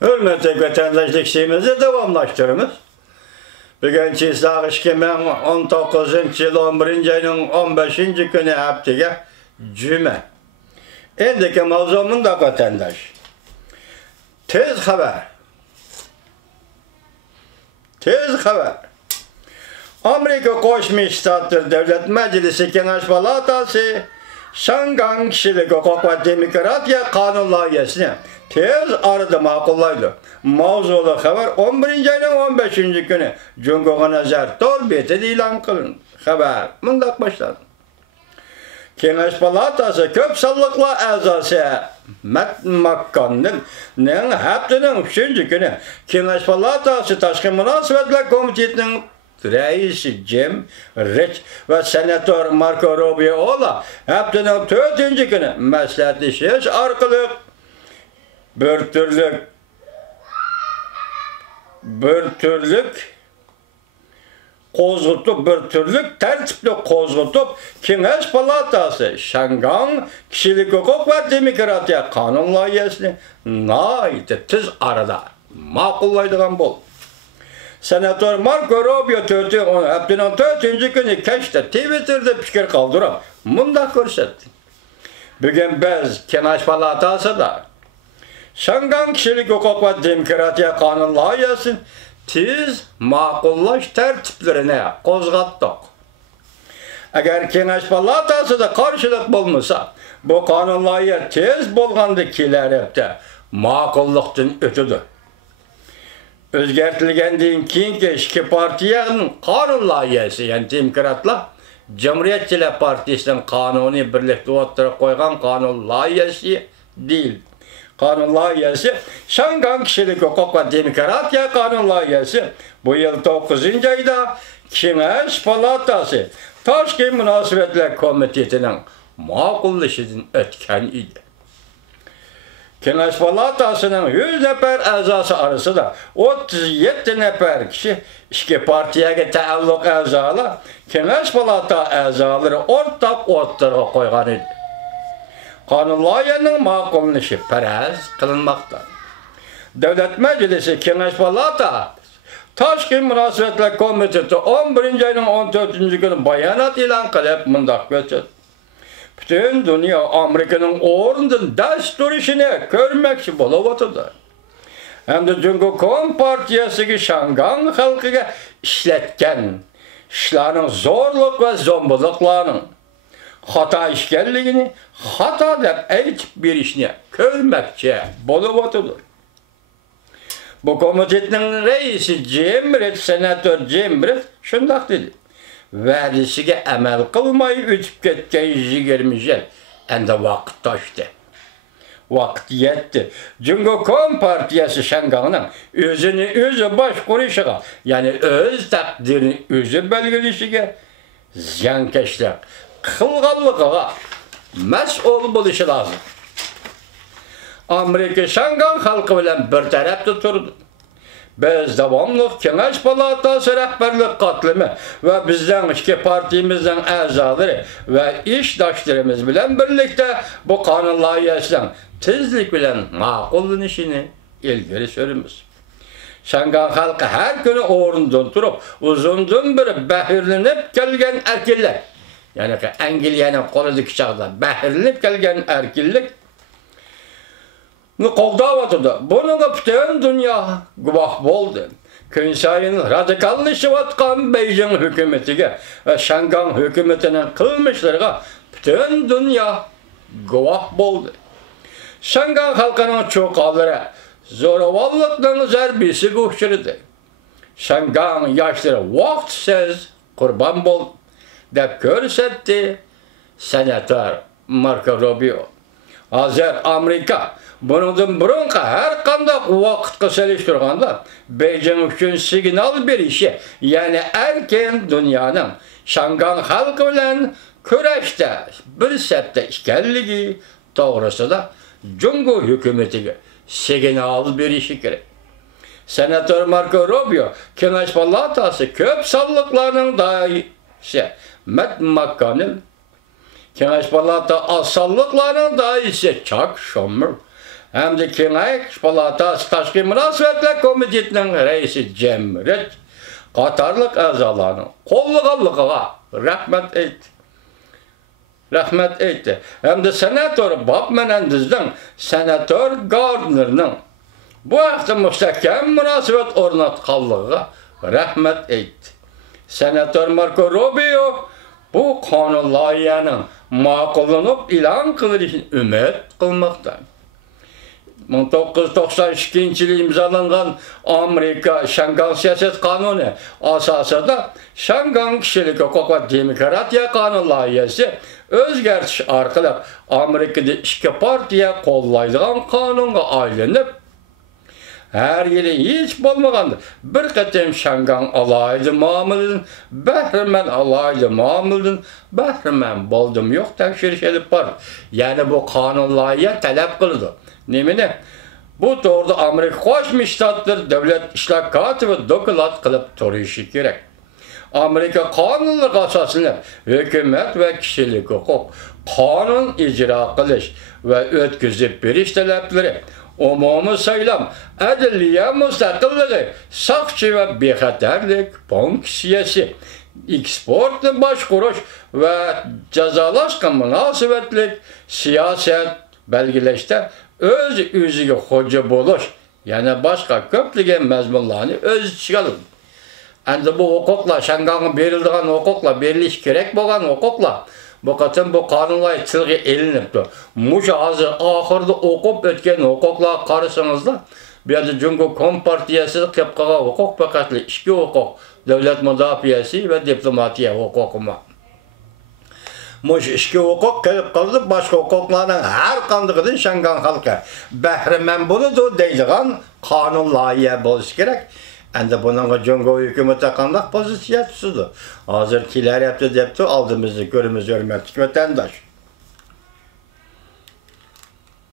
Hürmetli vatandaşlık şeyimizi devamlaştırırız. Bugün Sağ 2019 yıl 11. ayının 15. günü haftaya Cüme. Endiki mavzumun da vatandaş. Tez haber. Amerika Koşmuş Ştatları Devlet Meclisi Kenaş Palatası Şangan Kişilik Hukuk ve Demokratiya Kanun layihesini tez arada makullaydı. Mavzulu haber 11. ayının 15. günü Cumhurbaşkanı Nazar Torbeti ilan kılın. Haber mındak başladı. Kenaş Palatası köp sallıkla azası Metin Makkan'ın haftanın 3. günü Kenaş Palatası Taşkın Münasebetler Komitesi'nin reisi Jim Rich ve senatör Marco Rubio ola haftanın 4. günü məsləhətləşiş arkalı bir türlük tertipli kozgutup Kenaş Palatası Şangan Kişilik Hukuk ve Demokratiya Kanun layihesini naiti tez arada makullaydıgan bol. Senatör Marco Rubio haftanın 4. günü keşte Twitter'da fikir kaldırıp munda görsetti. Bugün biz Kenaş Palatası da Şangan Kişilik Hukuk ve Demokratiya Kanun layihesini tez makullaş tertiplerine kozgattık. Eğer Kenaş Palatası da karşılık bulmasa, bu kanun layihesi tez bolgandakileri de makullıktan ötüdü. Özgertilgenden keyinki iki partiyanın kanun layihesi, yani Demokratlar, Cumhuriyetçiler Partisi'nin kanuni birlikte ortaya koygan kanun layihesi değil. Kanun layihesi, Şangan Kişilik Hukuk ve Demokratiya Kanun layihesi bu yıl 9. ayda Kenaş Palatası Taşkın Münasebetler Komitesi'nin makullaşıdan ötken idi. Kenaş Palatası'nın 100 nefer azası arasında 37 nefer kişi iki partiye taalluk azalar Kenaş Palata azaları ortak ortaya koygan idi. Kanun layihesinin makullanışı perez kılınmakta. Devlet Meclisi Kenaş Palata Taşkın Münasebetler Komitesi 11. ayının 14. günü bayanat ilan kılıp mındak gösterdi. Bütün dünya Amerika'nın orundan dastur işini görmekçi buluvatıdır. Hem de Cumhurbaşkanı Partiyası Şangan halkıga işletken işlerin zorluk ve zombuluklarının hata işgelliğini hata dep eğitip bir işini görmekçi buluvatıdır. Bu komitenin reisi Jim Rich, senatör Jim Rich şundak dedi. Vədisiga əməl qılmayı ötüb ketken 20 yıl. Əndə vaqt taşdı. Vaqt yetdi. Cumhurbaşkanı Partiyası Şanganın özü baş quruşuğa, yani öz takdirini özü belgilişiga, ziyankeşlik, qılğanlıqıga məsul buluşu lazım. Amerika Şangan halkı bilen bir tarafta turdu. Biz devamlı Kenaş Palatası rehberlik katlımı ve bizden iki partimizden azaları ve işdaşlarımız bilen birlikte bu kanun layihesinden tezlik bilen makullanışını ilgili sürümüz. Şangan halkı her günü orundan durup uzundan beri behirlenip gelgen erkillik, yani Angliyanın koludaki çağda behirlenip gelgen erkillik qoğdavatıdı. Bununla bütün dünya guvah boldu. Künsayın radikallaşıvatkan Beijing hükümetiga ve Şangan hükümetinin kılmışlarına bütün dünya guvah boldu. Şangan halkının çoğalları zoravallıktan zerbisi uçurdu. Şangan yaşları vaktsiz kurban boldu. Dep görsetti senatör Marco Rubio. Hazır Amerika bunun burunqa her qandaq vaqtqa seliştirganda Beijing üçün signal berişi, yani erken dünyanın Şangan halkı bilen köreşte bir septe işkenligi doğrusu da Cumhur hükümetiga signal berişi gerek. Senatör Marco Rubio Kenaş Palatası köp sallıklarının daisi Metin Makkan'ın Kenaş Palata asallıklarının daisi Chuck Schumer hem de Kengayish Palatası Tashqi Münasebetler Komitetining raisi Cemret qatorliq a'zolarning qo'llag'anligiga rahmat aytdi. Hamda senator Bob Menendezning, senator Gardnerning bu haqda mustahkam munosabat o'rnatganligiga rahmat aytdi. Senator Marco Rubio bu qonun loyihaning ma'qullanib e'lon qilinishini umid qilmoqda. 1992-yili imzolangan Amerika Shangang siyoset qonuni asosida Shangang kishilik huquq va demokratiya qonun loyihasi o'zgartish orqali Amerikada ikki partiya qo'llaydigan qonunga aylanib, her yili hiç bo'lmaganda bir qatim Shangang alaylı muamildan bahriman alaylı muamildan bahriman bo'ldim yo'q tekshirish olib bor. Ya'ni bu qonun loyiha talab qildi. Nemini? Bu to'g'rida Amerika Qo'shma Shtatlar davlat ishlar kotibi doklad qilib turishi kerak. Amerika qonunlarga asoslanib, hukumat va kishilik huquq, qonun ijro qilish va o'tkazib berish talablari, umumiy saylam, adliya mustaqilligi, soqchi va bexatarlik funksiyasi, eksportni boshqarish va jazolashga munosabatlik siyosat belgilashda o'z-o'ziga xo'ja bo'lish, yana boshqa ko'plagan mazmunlarni o'z ichiga oladi. Endi bu huquqlar, Shangangga berilgan huquqlar, berilish kerak bo'lgan huquqlar, bu qatim bu qonunlar tilga elinibdi. Musha hozir oxirida o'qib o'tgan huquqlar qarasangizlar, bu yerda Jungo Kompartiyasi qilib qolgan huquq faqat ikki huquq, davlat mudofaasi va diplomatiya huquqi. Mush ikki huquq qilib qoldi, boshqa huquqlarning har qandiqidan Shangang xalqi bahriman bo'ladi deydigan qonun loyiha bo'lishi kerak. Endi bununla Jungo hukumati qanday pozitsiya tutdi? Hozir kelar yapti debdi, oldimizda ko'rimiz hurmatli vatandosh.